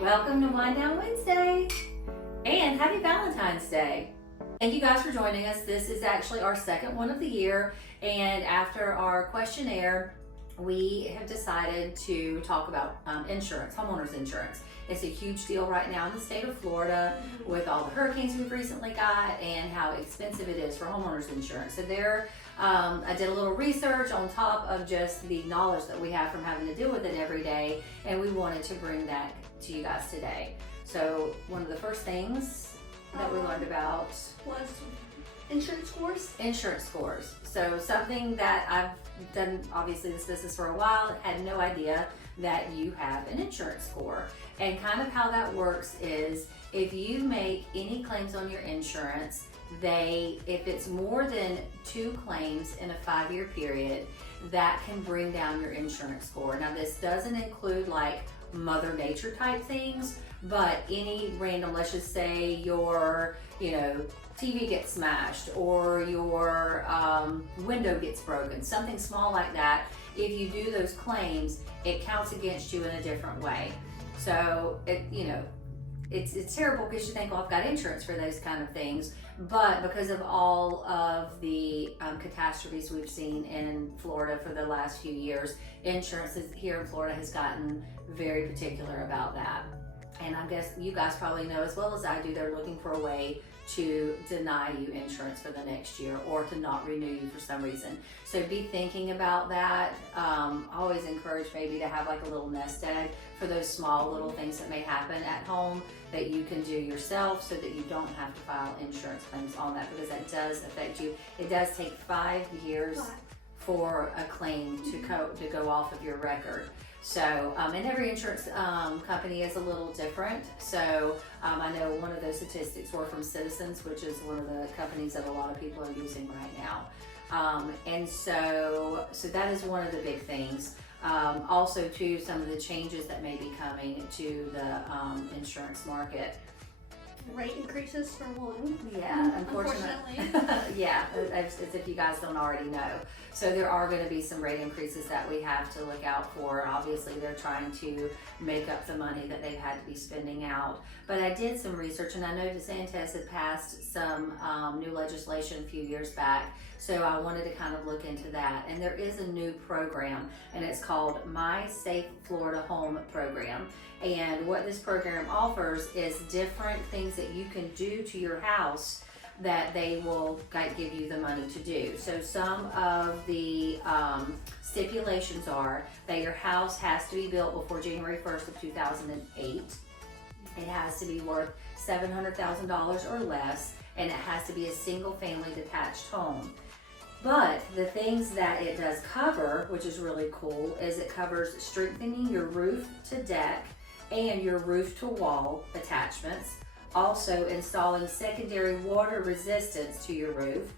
Welcome to Wind Down Wednesday and happy Valentine's Day. Thank you guys for joining us. This is actually our second one of the year, and after our questionnaire, we have decided to talk about insurance, homeowners insurance. It's a huge deal right now in the state of Florida with all the hurricanes we've recently got and how expensive it is for homeowners insurance. So I did a little research on top of just the knowledge that we have from having to deal with it every day, and we wanted to bring that to you guys today. So one of the first things that we learned about was insurance scores. Insurance scores. So something that I've done, obviously this business for a while, had no idea that you have an insurance score. And kind of how that works is if you make any claims on your insurance, if it's more than 2 claims in a 5-year period, that can bring down your insurance score. Now this doesn't include like Mother Nature type things, but any random, let's just say your, TV gets smashed or your window gets broken, something small like that. If you do those claims, it counts against you in a different way. So it's terrible because you think, well, I've got insurance for those kind of things, but because of all of the catastrophes we've seen in Florida for the last few years, insurance here in Florida has gotten very particular about that. And I guess you guys probably know as well as I do, they're looking for a way to deny you insurance for the next year or to not renew you for some reason. So be thinking about that. I always encourage maybe to have like a little nest egg for those small little things that may happen at home that you can do yourself so that you don't have to file insurance claims on that, because that does affect you. It does take 5 years for a claim to go off of your record. So, and every insurance company is a little different. So, I know one of those statistics were from Citizens, which is one of the companies that a lot of people are using right now. And so that is one of the big things. Also, too, some of the changes that may be coming to the insurance market. Rate increases for one. Yeah, unfortunately. Yeah, as if you guys don't already know. So there are going to be some rate increases that we have to look out for. Obviously, they're trying to make up the money that they've had to be spending out. But I did some research, and I know DeSantis had passed some new legislation a few years back. So I wanted to kind of look into that. And there is a new program, and it's called My Safe Florida Home Program. And what this program offers is different things that you can do to your house that they will give you the money to do. So some of the stipulations are that your house has to be built before January 1st of 2008. It has to be worth $700,000 or less, and it has to be a single family detached home. But the things that it does cover, which is really cool, is it covers strengthening your roof to deck and your roof to wall attachments, also installing secondary water resistance to your roof,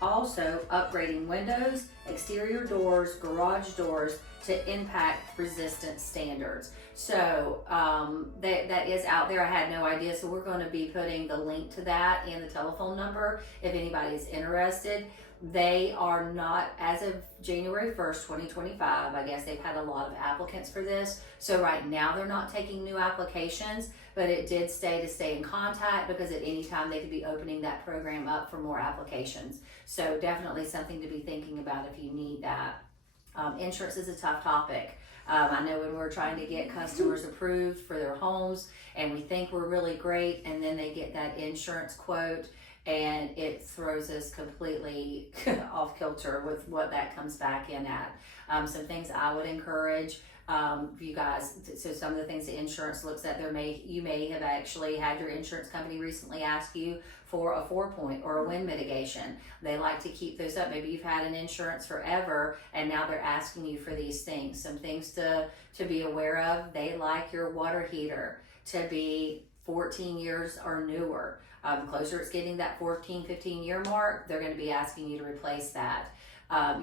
also upgrading windows, exterior doors, garage doors to impact resistant standards. So that is out there. I had no idea, so we're going to be putting the link to that and the telephone number if anybody's interested. They are not, as of January 1st, 2025, I guess they've had a lot of applicants for this. So right now they're not taking new applications, but it did stay in contact because at any time they could be opening that program up for more applications. So definitely something to be thinking about if you need that. Insurance is a tough topic. I know when we're trying to get customers approved for their homes and we think we're really great, and then they get that insurance quote and it throws us completely off kilter with what that comes back in at. Some things I would encourage you guys, so some of the things the insurance looks at, you may have actually had your insurance company recently ask you for a 4-point or a wind mitigation. They like to keep those up. Maybe you've had an insurance forever and now they're asking you for these things. Some things to be aware of. They like your water heater to be 14 years or newer. The closer it's getting that 15 year mark, they're going to be asking you to replace that.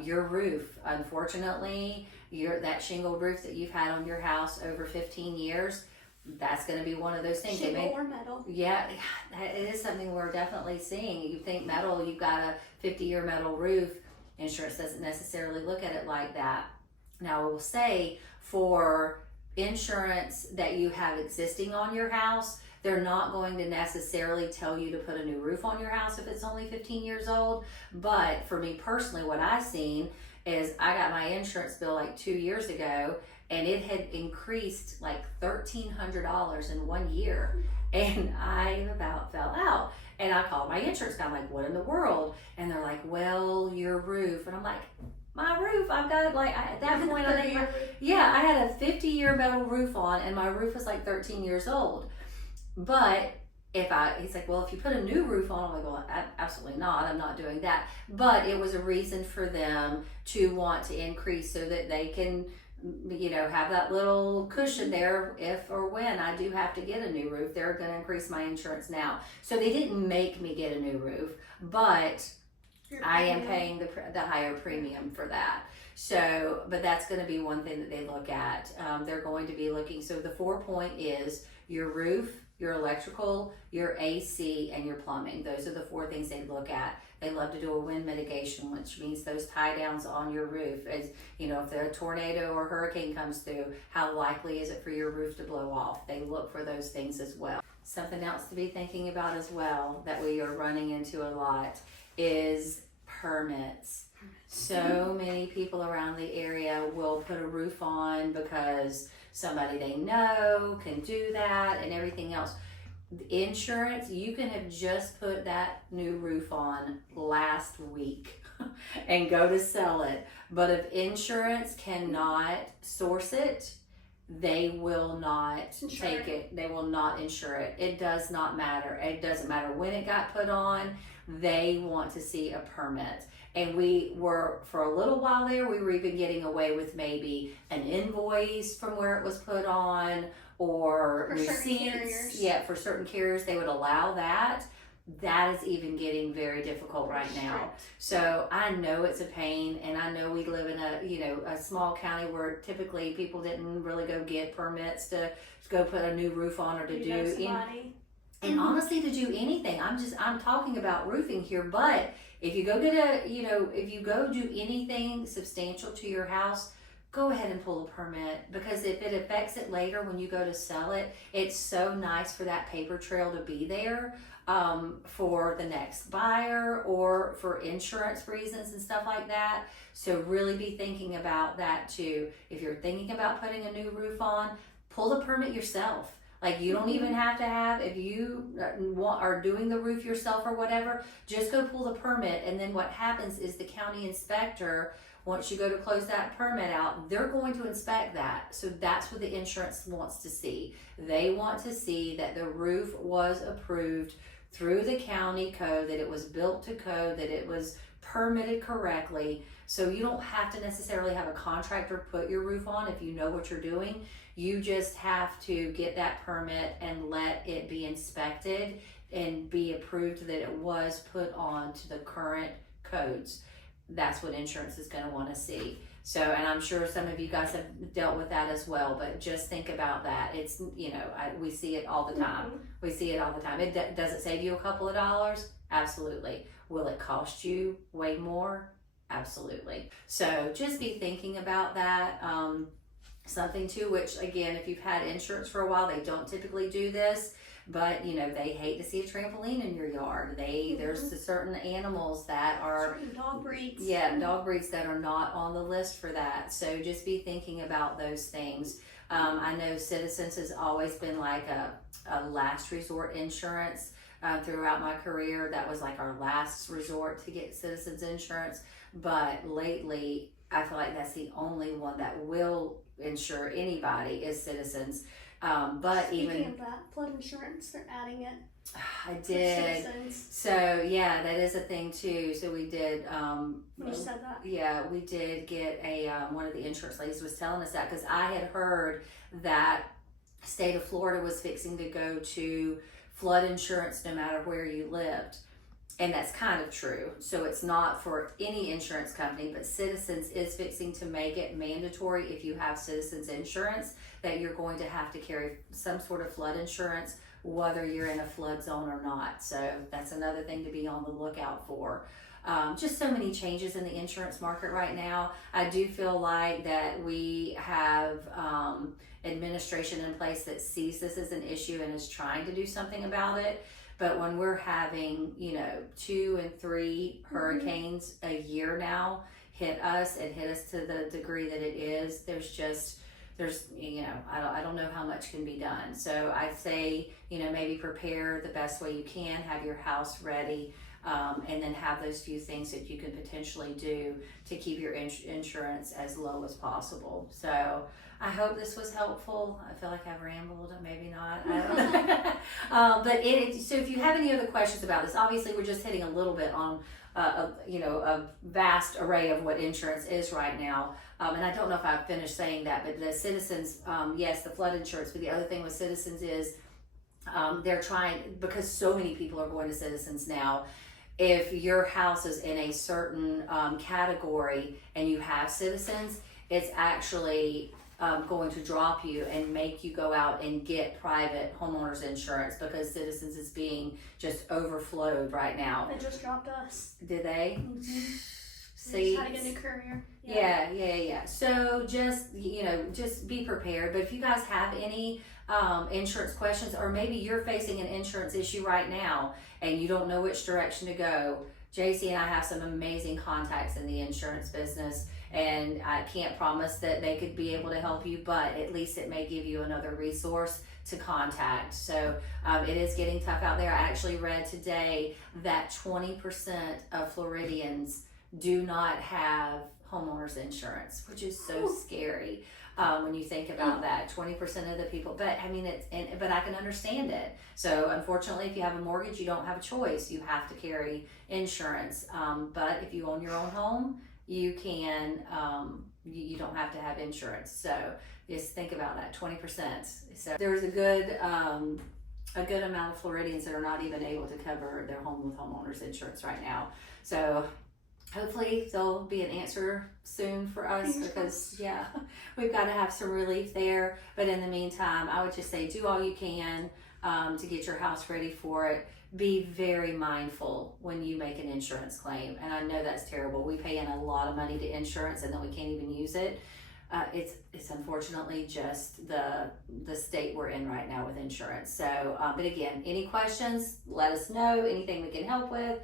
Your roof, unfortunately, that shingled roof that you've had on your house over 15 years, that's going to be one of those things. Shingle or metal. Yeah, it is something we're definitely seeing. You think metal, you've got a 50-year metal roof, insurance doesn't necessarily look at it like that. Now, I will say for insurance that you have existing on your house, they're not going to necessarily tell you to put a new roof on your house if it's only 15 years old. But for me personally, what I've seen is I got my insurance bill like 2 years ago, and it had increased like $1,300 in 1 year, and I about fell out. And I called my insurance guy, I'm like, what in the world? And they're like, well, your roof. And I'm like, my roof, I've got like, at that point, I think, I had a 50-year metal roof on, and my roof was like 13 years old. But he's like, well, if you put a new roof on, I'm like, well, absolutely not. I'm not doing that. But it was a reason for them to want to increase so that they can, have that little cushion there if or when I do have to get a new roof. They're going to increase my insurance now. So they didn't make me get a new roof, but I am paying the higher premium for that. So, but that's going to be one thing that they look at. They're going to be looking. So the 4-point is your roof, your electrical, your AC, and your plumbing. Those are the 4 things they look at. They love to do a wind mitigation, which means those tie downs on your roof. As if a tornado or hurricane comes through, how likely is it for your roof to blow off? They look for those things as well. Something else to be thinking about as well that we are running into a lot is permits. So many people around the area will put a roof on because somebody they know can do that and everything else. Insurance, you can have just put that new roof on last week and go to sell it. But if insurance cannot source it, they will not take it. They will not insure it. It does not matter. It doesn't matter when it got put on. They want to see a permit. And we were, for a little while there, we were even getting away with maybe an invoice from where it was put on, or for receipts. For certain carriers, they would allow that. That is even getting very difficult right now. So I know it's a pain, and I know we live in a small county where typically people didn't really go get permits to go put a new roof on or to and honestly, to do anything. I'm talking about roofing here, but if you go get if you go do anything substantial to your house, go ahead and pull a permit, because if it affects it later when you go to sell it, it's so nice for that paper trail to be there for the next buyer or for insurance reasons and stuff like that. So really be thinking about that too. If you're thinking about putting a new roof on, pull the permit yourself. Like, you don't even have to have, if you are doing the roof yourself or whatever, just go pull the permit. And then what happens is the county inspector, once you go to close that permit out, they're going to inspect that. So that's what the insurance wants to see. They want to see that the roof was approved through the county code, that it was built to code, that it was permitted correctly. So you don't have to necessarily have a contractor put your roof on if you know what you're doing. You just have to get that permit and let it be inspected and be approved that it was put on to the current codes. That's what insurance is going to want to see. So, and I'm sure some of you guys have dealt with that as well, but just think about that. It's, we see it all the time. Mm-hmm. We see it all the time. Does it save you a couple of dollars? Absolutely. Will it cost you way more? Absolutely. So just be thinking about that. Something too, which again, if you've had insurance for a while, they don't typically do this, but they hate to see a trampoline in your yard. There's certain animals that are certain dog breeds. Yeah, dog breeds that are not on the list for that. So just be thinking about those things. I know Citizens has always been like a last resort insurance. Throughout my career, that was like our last resort to get Citizens insurance. But lately, I feel like that's the only one that will insure anybody is Citizens. But Speaking of that, flood insurance, they're adding it. I did. So yeah, that is a thing too. So we did. You said that. Yeah, we did get a one of the insurance ladies was telling us that, because I had heard that state of Florida was fixing to go to flood insurance no matter where you lived. And that's kind of true. So it's not for any insurance company, but Citizens is fixing to make it mandatory if you have Citizens insurance that you're going to have to carry some sort of flood insurance whether you're in a flood zone or not. So that's another thing to be on the lookout for. Just so many changes in the insurance market right now. I do feel like that we have administration in place that sees this as an issue and is trying to do something about it. But when we're having, 2 and 3 hurricanes a year now hit us and hit us to the degree that it is, I don't know how much can be done. So I'd say, maybe prepare the best way you can, have your house ready, and then have those few things that you can potentially do to keep your insurance as low as possible. So I hope this was helpful. I feel like I've rambled, maybe not. I don't know. So if you have any other questions about this, obviously we're just hitting a little bit on a vast array of what insurance is right now. And I don't know if I've finished saying that, but the Citizens, yes, the flood insurance, but the other thing with Citizens is they're trying, because so many people are going to Citizens now, if your house is in a certain category and you have Citizens, it's actually going to drop you and make you go out and get private homeowners insurance because Citizens is being just overflowed right now. They just dropped us. Did they? Mm-hmm. See, had to get a new courier. Yeah. So just be prepared. But if you guys have any insurance questions, or maybe you're facing an insurance issue right now and you don't know which direction to go, JC and I have some amazing contacts in the insurance business, and I can't promise that they could be able to help you, but at least it may give you another resource to contact. So it is getting tough out there. I actually read today that 20% of Floridians do not have homeowners insurance, which is so scary when you think about that. 20% of the people, but I mean, but I can understand it. So unfortunately, if you have a mortgage, you don't have a choice. You have to carry insurance. But if you own your own home, you can, you don't have to have insurance. So just think about that, 20%. So there's a good amount of Floridians that are not even able to cover their home with homeowners insurance right now. So hopefully there'll be an answer soon for us, because we've got to have some relief there. But in the meantime, I would just say do all you can to get your house ready for it. Be very mindful when you make an insurance claim. And I know that's terrible. We pay in a lot of money to insurance and then we can't even use it. It's unfortunately just the state we're in right now with insurance. So, but again, any questions, let us know. Anything we can help with,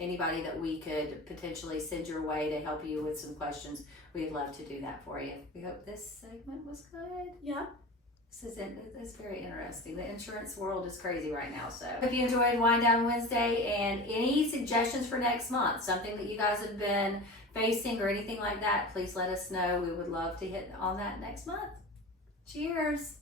anybody that we could potentially send your way to help you with some questions, we'd love to do that for you. We hope this segment was good. Yeah. This is very interesting. The insurance world is crazy right now. So hope you enjoyed Wind Down Wednesday, and any suggestions for next month, something that you guys have been facing or anything like that, please let us know. We would love to hit on that next month. Cheers.